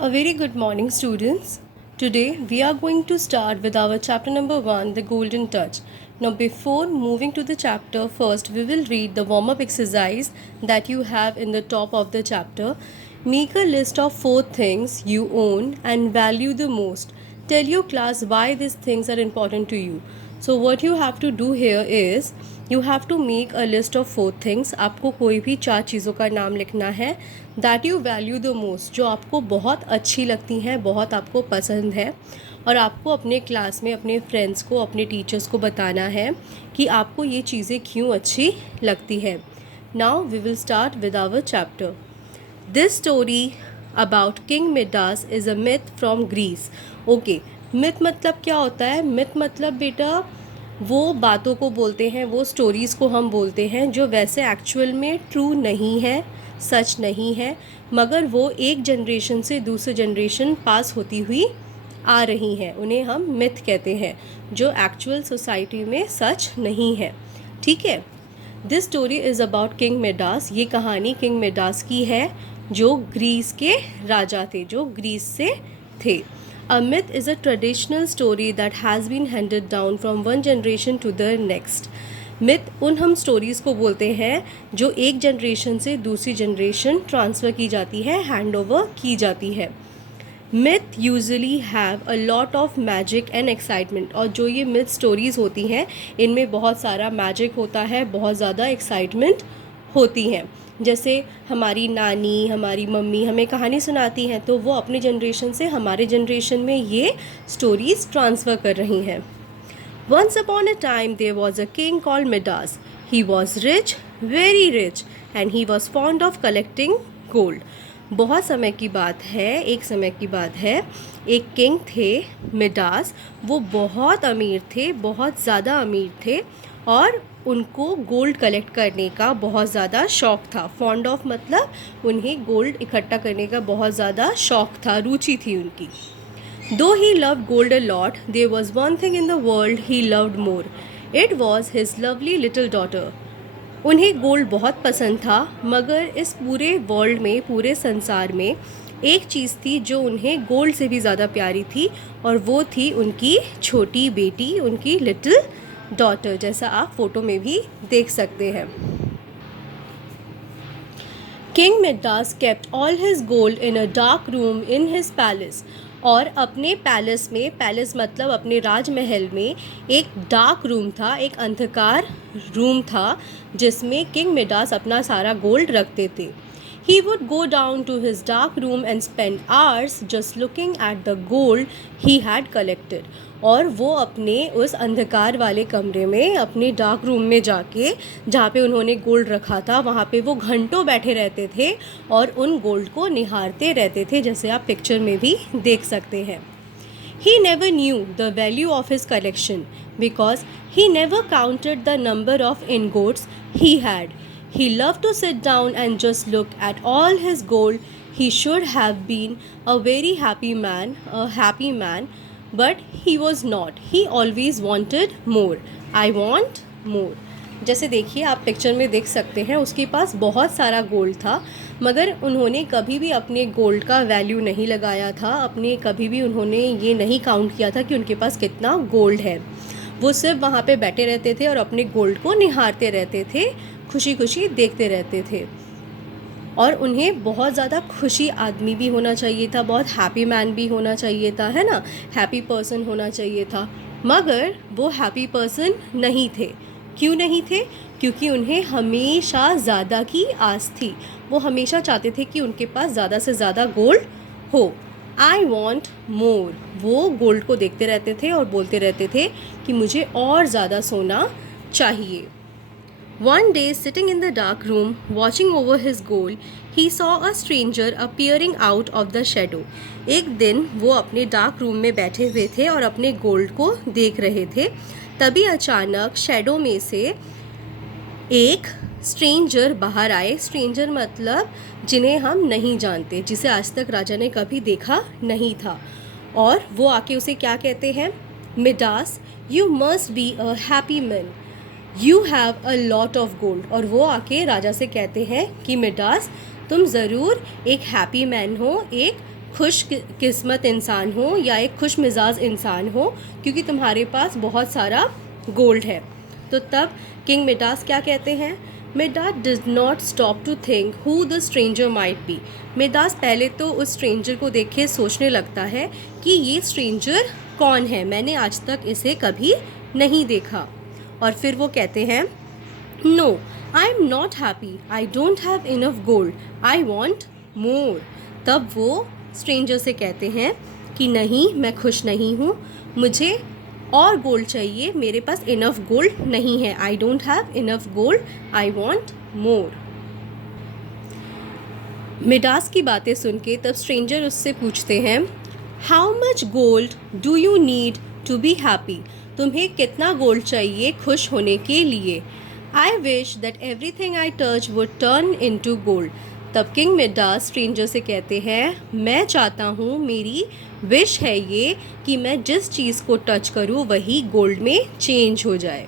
A very good morning, students. Today we are going to start with our chapter number 1, The Golden Touch. Now, before moving to the chapter, first we will read the warm up exercise that you have in the top of the chapter. Make a list of 4 things you own and value the most. Tell your class why these things are important to you. So, what you have to do here is you have to make a list of 4 things. आपको कोई भी 4 चीज़ों का नाम लिखना है that you value the most, जो आपको बहुत अच्छी लगती हैं, बहुत आपको पसंद है, और आपको अपने क्लास में अपने फ्रेंड्स को, अपने टीचर्स को बताना है कि आपको ये चीज़ें क्यों अच्छी लगती है. Now we will start with our chapter. This story about king Midas is a myth from Greece. Okay, myth मतलब क्या होता है? मिथ मतलब बेटा वो बातों को बोलते हैं, वो स्टोरीज़ को हम बोलते हैं जो वैसे एक्चुअल में ट्रू नहीं है, सच नहीं है, मगर वो एक जनरेशन से दूसरे जनरेशन पास होती हुई आ रही हैं. उन्हें हम मिथ कहते हैं, जो एक्चुअल सोसाइटी में सच नहीं है. ठीक है. This story is about king Midas. ये कहानी किंग मिडास की है, जो ग्रीस के राजा थे, जो ग्रीस से थे. A myth is a traditional story that has been handed down from one generation to the next. Myth उन हम स्टोरीज़ को बोलते हैं जो एक जनरेशन से दूसरी जनरेशन ट्रांसफ़र की जाती है, हैंड ओवर की जाती है. Myth usually have a lot of magic and excitement. और जो ये मिथ स्टोरीज़ होती हैं, इनमें बहुत सारा मैजिक होता है, बहुत ज़्यादा एक्साइटमेंट होती हैं. जैसे हमारी नानी, हमारी मम्मी हमें कहानी सुनाती हैं, तो वो अपने जनरेशन से हमारे जनरेशन में ये स्टोरीज़ ट्रांसफ़र कर रही हैं. Once upon a time there was a king called Midas. He was rich, very rich, and he was fond of collecting gold. बहुत समय की बात है, एक समय की बात है, एक किंग थे मिडास. वो बहुत अमीर थे, बहुत ज़्यादा अमीर थे, और उनको गोल्ड कलेक्ट करने का बहुत ज़्यादा शौक़ था. फॉन्ड ऑफ मतलब उन्हें गोल्ड इकट्ठा करने का बहुत ज़्यादा शौक़ था, रुचि थी उनकी. Though he loved gold a lot, there was one thing in the world he loved more. It was his lovely little daughter. उन्हें गोल्ड बहुत पसंद था, मगर इस पूरे वर्ल्ड में, पूरे संसार में एक चीज़ थी जो उन्हें गोल्ड से भी ज़्यादा प्यारी थी, और वो थी उनकी छोटी बेटी, उनकी लिटिल डॉटर, जैसा आप फोटो में भी देख सकते हैं. King Midas kept all his gold in a dark room in his palace. और अपने पैलेस में, पैलेस मतलब अपने राजमहल में, एक डार्क रूम था, एक अंधकार रूम था, जिसमें किंग मिडास अपना सारा गोल्ड रखते थे. He would go down to his dark room and spend hours just looking at the gold he had collected. और वो अपने उस अंधकार वाले कमरे में, अपने डार्क रूम में जाके, जहाँ पे उन्होंने गोल्ड रखा था, वहाँ पे वो घंटों बैठे रहते थे और उन गोल्ड को निहारते रहते थे, जैसे आप पिक्चर में भी देख सकते हैं. He never knew the value of his collection because he never counted the number of ingots he had. He loved to sit down and just look at all his gold. He should have been a very happy man, but he was not. He always wanted more. I want more. जैसे देखिए, आप picture में देख सकते हैं, उसके पास बहुत सारा गोल्ड था, मगर उन्होंने कभी भी अपने गोल्ड का वैल्यू नहीं लगाया था, कभी भी उन्होंने ये नहीं काउंट किया था कि उनके पास कितना गोल्ड है. वो सिर्फ वहाँ पे बैठे रहते थे और अपने गोल्ड को निहारते रहते थे, खुशी खुशी देखते रहते थे. और उन्हें बहुत ज़्यादा खुशी आदमी भी होना चाहिए था, बहुत हैप्पी मैन भी होना चाहिए था, है ना, हैप्पी पर्सन होना चाहिए था, मगर वो हैप्पी पर्सन नहीं थे. क्यों नहीं थे? क्योंकि उन्हें हमेशा ज़्यादा की आस थी. वो हमेशा चाहते थे कि उनके पास ज़्यादा से ज़्यादा गोल्ड हो. आई वॉन्ट मोर. वो गोल्ड को देखते रहते थे और बोलते रहते थे कि मुझे और ज़्यादा सोना चाहिए. One day, sitting in the dark room, watching over his gold, he saw a stranger appearing out of the shadow. एक दिन वो अपने डार्क रूम में बैठे हुए थे और अपने गोल्ड को देख रहे थे. तभी अचानक शैडो में से एक स्ट्रेंजर बाहर आए. स्ट्रेंजर मतलब जिन्हें हम नहीं जानते, जिसे आज तक राजा ने कभी देखा नहीं था. और वो आके उसे क्या कहते हैं? Midas, you must be a happy man, you have a lot of gold. और वो आके राजा से कहते हैं कि मिडास, तुम ज़रूर एक हैप्पी मैन हो, एक खुश किस्मत इंसान हो या एक खुश मिजाज इंसान हो, क्योंकि तुम्हारे पास बहुत सारा गोल्ड है। तो तब किंग मिडास क्या कहते हैं? Midas does not stop to think who the stranger might be. Midas पहले तो उस स्ट्रेंजर को देख के सोचने लगता है कि ये स्ट्रेंजर कौन है, मैंने आज तक इसे कभी नहीं देखा। और फिर वो कहते हैं, no I am not happy, I don't have enough gold, I want more. तब वो स्ट्रेंजर से कहते हैं कि नहीं, मैं खुश नहीं हूँ, मुझे और गोल्ड चाहिए, मेरे पास इनफ गोल्ड नहीं है, I don't have enough gold, I want more. Midas की बातें सुन के तब स्ट्रेंजर उससे पूछते हैं, how much gold do you need to be happy. तुम्हें कितना गोल्ड चाहिए खुश होने के लिए? I wish that everything I touch would turn into gold. तब किंग मिडास स्ट्रेंजर से कहते हैं, मैं चाहता हूँ, मेरी विश है ये कि मैं जिस चीज़ को टच करूँ वही गोल्ड में चेंज हो जाए।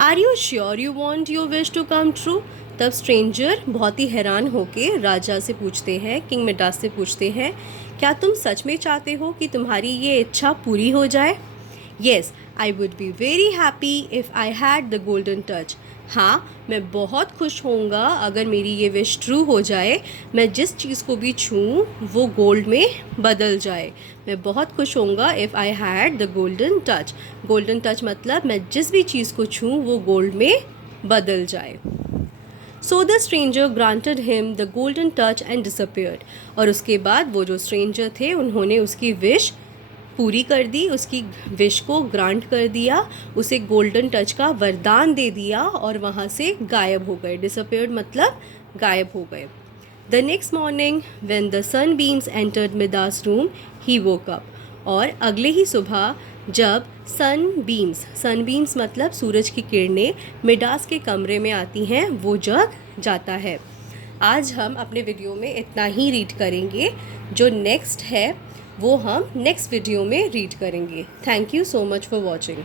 Are you sure you want your wish to come true. तब स्ट्रेंजर बहुत ही हैरान होकर राजा से पूछते हैं, किंग मिडास से पूछते हैं, क्या तुम सच में चाहते हो कि तुम्हारी ये इच्छा पूरी हो जाए? Yes, I would be very happy if I had the golden touch. हाँ, मैं बहुत खुश होऊंगा अगर मेरी ये विश ट्रू हो जाए, मैं जिस चीज़ को भी छूऊं वो गोल्ड में बदल जाए। मैं बहुत खुश होऊंगा if I had the golden touch. Golden touch मतलब मैं जिस भी चीज़ को छूऊं वो गोल्ड में बदल जाए। So the stranger granted him the golden touch and disappeared. और उसके बाद वो जो स्ट्रेंजर थे उन्होंने उसकी विश पूरी कर दी, उसकी विश को ग्रांट कर दिया, उसे गोल्डन टच का वरदान दे दिया और वहाँ से गायब हो गए। डिसअपियर्ड मतलब गायब हो गए। The next morning when the sunbeams entered Midas room he woke up. और अगले ही सुबह जब सन बीम्स मतलब सूरज की किरणें मिडास के कमरे में आती हैं, वो जग जाता है। आज हम अपने वीडियो में इतना ही रीड करेंगे, जो नेक्स्ट है वो हम नेक्स्ट वीडियो में रीड करेंगे। Thank you so much for watching.